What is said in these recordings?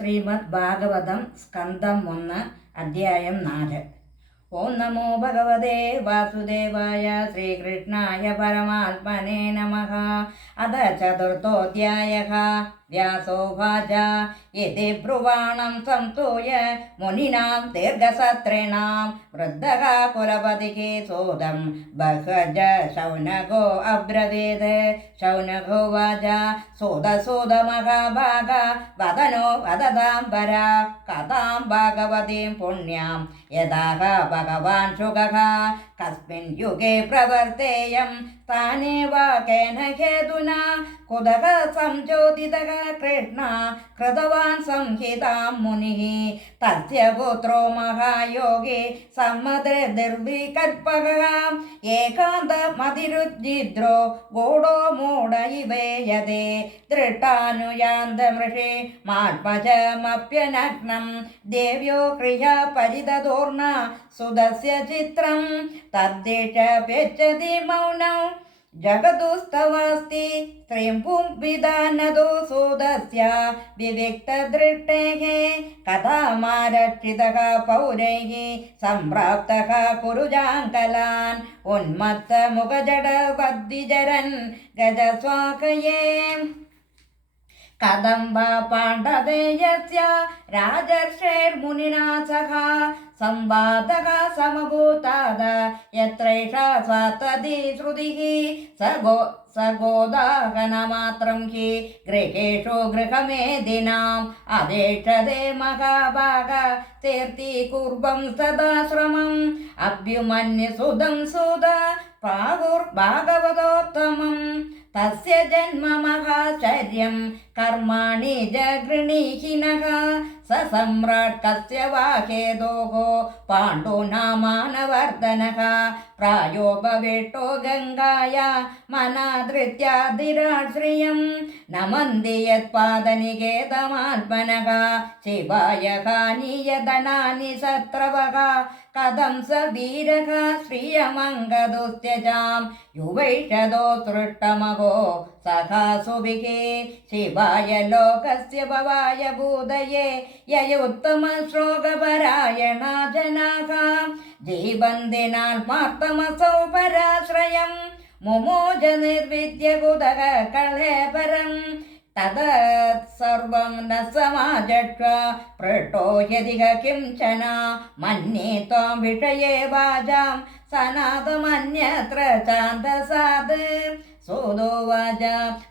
ശ്രീമദ് ഭാഗവതം സ്കന്ധം 1 അധ്യായം 4. ഓം നമോ ഭഗവതേ വാസുദേവായ ശ്രീകൃഷ്ണായ പരമാത്മനേ നമഃ. അത ചതുർത്ഥോധ്യായഃ. വ്യാസോവാച യതി ബ്രുവാണം സംസ്തൂയ മുനിനാം ദീർഘസത്രിണാം വൃദ്ധഃ കുലപതിഃ സോദം ബഹജ ശൗനകോ അബ്രവീത്. ശൗനകോവാച സോദ മഹാഭാഗ വദനോ വദതാംബര കഥാം ഭാഗവതീം പുണ്യാം യഥാഹ ഭഗവാൻ ശുഗഃ കസ്മിൻ യുഗേ പ്രവർത്തേയം സ്ഥാനേ വാ കേന ഹേതുനാ കുതഃ സംചോദിതഃ കൃഷ്ണ കൃതവാൻ സംഹിതാം മുനിഃ തസ്യ പുത്രോ മഹായോഗി സമ്മതൃർവികൽപകഃ ഏകാന്തമതിരുജ്ജിദ്രോ ഗൂഢോ മൂഢ ഇവേയതേ ദൃഷ്ടാനുയാന്തമൃഷി മാത്മജമപ്യനഗ്നം ദേവ്യോ ക്രിയ പരിതദോർണ സുതസ്യ ചിത്രം തദ്ദിശപ്യച്ഛതി മൗനം ജഗതുസ്തവാസ്തി സ്ത്രീം പുംവിധാനദോ സൂതസ്യ വിവിക്തദൃഷ്ടേഃ കഥാമാരക്ഷിതഃ പൗരൈഃ സംപ്രാപ്തഃ കുരുജാങ്കലാൻ ഉന്മത്തമുഖജഡവദ്വിചരൻ ഗജസ്വാകയേ. കഥം വാ പാണ്ഡവേയസ്യ രാജർഷേർമുനിനാ സഹ സംവാദഃ സമഭൂതാദ യത്രൈഷാ സ്വാത്വതി ശ്രുതിഃ സഗോദാഹനമാത്രം ഹി ഗൃഹേഷു ഗൃഹമേദിനാം അപേക്ഷതേ മഹാഭാഗ തീർത്ഥീകൂർവം സദാശ്രമം അഭ്യുമന്യസുതം സുത പ്രാഗുർഭാഗവതോത്തമം തസ്യ ജന്മ മഹാചര്യം കർമാണി ജഗൃണീഹിനഃ സ സമ്രാട് കസ്യ വാ ഹേതോഃ പാണ്ഡൂനാമാനവർദ്ധനഃ പ്രായോ ഭവേട്ടോ ഗംഗായാ മനാധൃത്യാധിരാശ്രിയം നമന്തി യത്പാദനികേതമാത്മനഃ ശിവായ ഹാനിയധനാനി ശത്രവഃ കഥം സ വീരഃ ശ്രിയമംഗദുസ്ത്യജാം യുവൈഷദോ സൃഷ്ടമഹോ സഖാസുഭിഃ ശിവായ ലോകസ്യ ഭവായ ഭൂതയേ യയുത്തമ ശ്ലോകപരായണ ജനാഃ ജീവന്തിനാത്മാർത്ഥമസൗ പരാശ്രയം മുമോജ നിർവിദ്യ കുതഃ കളേപരം തദത്സർവം ന സമാജക്ഷ്വ പൃഷ്ടോ യദിഹ കിംചന മന്യേ ത്വാം വിഷയേ വാചാം സനാതമന്യത്ര ഛാന്ദസാത്. സൂതോവാച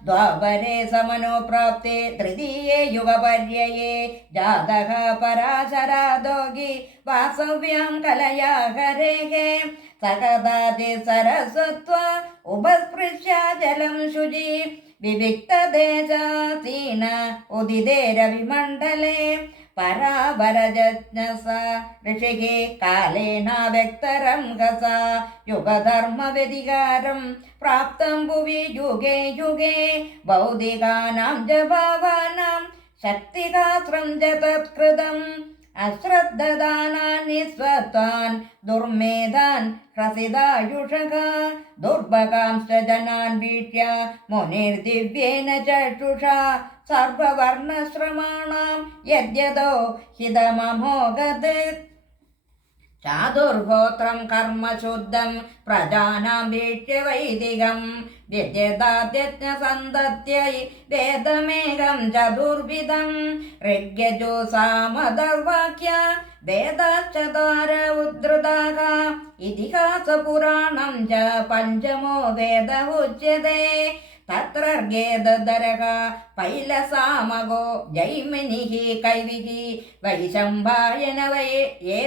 ദ്വാപരേ സമനോ പ്രാപ്തേ തൃതീയേ യുഗപര്യയേ ജാതഃ പരാശരാദോഗി വാസവ്യാം കലയാ ഹരേഃ സകദാചിത് സരസ്വത്വ ഉപസ്പൃശ്യ ജലം ശുചി വിവിക്തദേശാസീന ഉദിതേ രവിമണ്ഡലേ പരാവരജജ്ഞസ ഋഷിഃ കാലേന വ്യക്തരം ഹസ യുഗധർമ്മവ്യതികാരം പ്രാപ്തം ഭുവി യുഗേ യുഗേ ഭൗതികാനാം ച ഭാവാനാം ശക്തികാസ്ത്രം ച തത്കൃതം അശ്രദ്ധദാനാനി സ്വത്വാൻ ദുർമേധാൻ ഹ്രസിതായുഷഃ ദുർഭഗാംശ്ച ജനാൻ വീക്ഷ്യ മുനിർദിവ്യേന ചക്ഷുഷാ സർവവർണശ്രമാണാം യദ്യതോ ഹിതമമോഗത്. ചാതുർഹോത്രം കർമ്മശുദ്ധം പ്രജാനാം വീക്ഷ്യ വൈദികം വ്യത്യദാത്യജ്ഞസന്തത്यै വേദമേകം ചതുർവിധം ഋഗ്യജുസാമദർവാക്യ വേദാശ്ചതാര ഉദ്ധൃതാഃ ഇതിഹാസപുരാണം ച പഞ്ചമോ വേദ ഉച്യത്തെ തത്രർഗേദരഃ പൈലസാമഗോ ജൈമിനിഃ കൈവിഃ വൈശംഭായന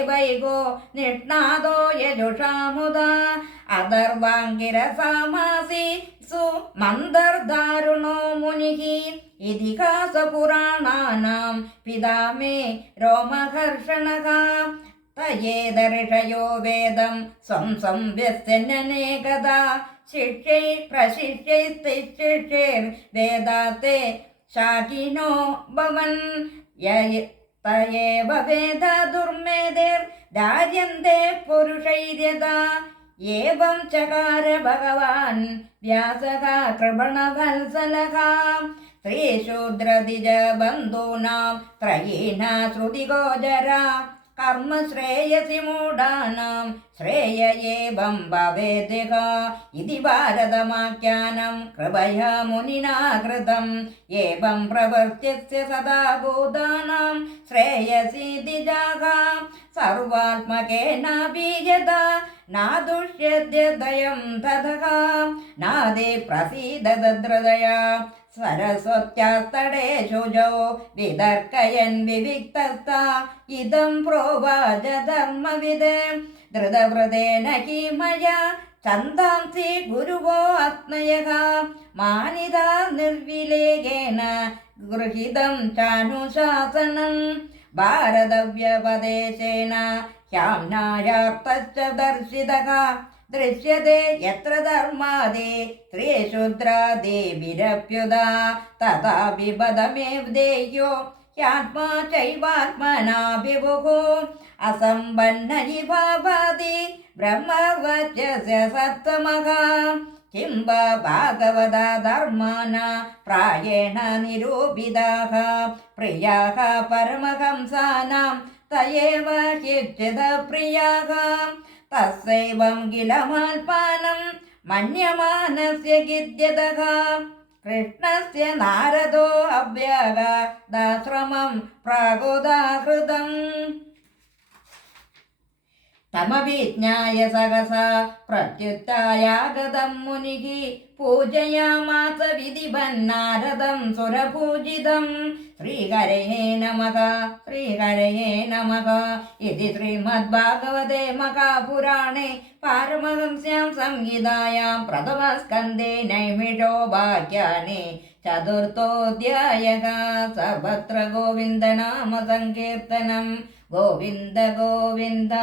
വൈഗോ നിഷ്ണാദോ യജുഷാമുദാ അഥർവാംഗിരസാമാസി മന്ദർദാരുണോ മുനിഃ ഇതിഹാസപുരാണാനാം പിതാ മേ രോമഹർഷണഃ തയേദർഷയോ വേദം സ്വം സംവ്യസ്യനേകദാ ശിഷ്യൈ പ്രശിഷ്യൈസ്തിശിഷ്യൈർ വേദാത്തെ ശാഖിനോ ഭവൻ തയേവ വേദ ദുർമേധൈർ ധാര്യന്തെ പുരുഷൈര്യതാ ഏവം ചകാര ഭഗവാൻ വ്യാസഃ കൃപണവത്സലഃ. ശ്രീ സ്ത്രീശൂദ്രദിജ ബന്ധൂനാം ത്രയീണ ശ്രുതിഗോചരാ കർമ്മശ്രേയസി മൂഢാനാം ശ്രേയ ഏവം ഭവേദ്യഃ ഇതി ഭാരതമാഖ്യാനം കൃപയാ മുനിനാ കൃതം ഏവം പ്രവർത്യസ്യ സദാ ഭൂതാനാം ശ്രേയസി ദിജാഃ സർവാത്മകേനാപി യഥാ നാദുഷ്യദ്യദയം തഥഃ നാദേ പ്രസീദദ്രതയാ സരസ്വത്യാസ്തടേ ശുചോ വിതർക്കയൻ വിവിക്തസ്ത ഇദം പ്രോവാച ധർമ്മവിദേ ധൃതവ്രതേന ഹി മയാ ഛന്ദാംസി ഗുരുവോ ആത്മയഃ മാനിതാ നിർവിലേഖേന ഗൃഹീതം ചാനുശാസനം ഭാരതവ്യപദേശേന ഹ്യാംനായാർത്ഥശ്ച ദർശിതഃ ദൃശ്യത്തെ യത്ര ധർമാദി സ്ത്രീശൂദ്രാദിഭിരപ്യുത തഥാപി പദമേവ ദേഹ്യോ ഹ്യാത്മാ ചൈവാത്മനാഭിമുഃ അസമ്പന്ന ഭാവാദി ബ്രഹ്മവച്യസ്യ സത്തമഃ കിംബ ഭാഗവത ധർമാന പ്രായേണ നിരൂപിതാഃ പ്രിയാഃ പരമഹംസാനാം തയേവ ഹിച്ഛിത പ്രിയാഃ തസ്സൈവം കിലമാൽപാനം മന്യമാനസ്യ ഗിദ്യതഃ കൃഷ്ണസ്യ നാരദോ അവ്യാഗാദാശ്രമം പ്രാഗോദാഹൃതം തമഭിജ്ഞായ സഹസാ പ്രത്യുത്തായാഗതം മുനിഃ പൂജയാമാസ വിധിവന്നാരദം സുരപൂജിതം ശ്രീഹരയേ നമഃ ശ്രീഹരയേ നമഃ ഇതി ശ്രീമദ്ഭാഗവതേ മഹാപുരാണേ പാരമഹംസ്യാം സംഹിതായാം പ്രഥമസ്കന്ധേ നൈമിഷോപാഖ്യാനേ ചതുർത്ഥോऽധ്യായഃ സർവത്ര ഗോവിന്ദനാമ സങ്കീർത്തനം ഗോവിന്ദ ഗോവിന്ദ.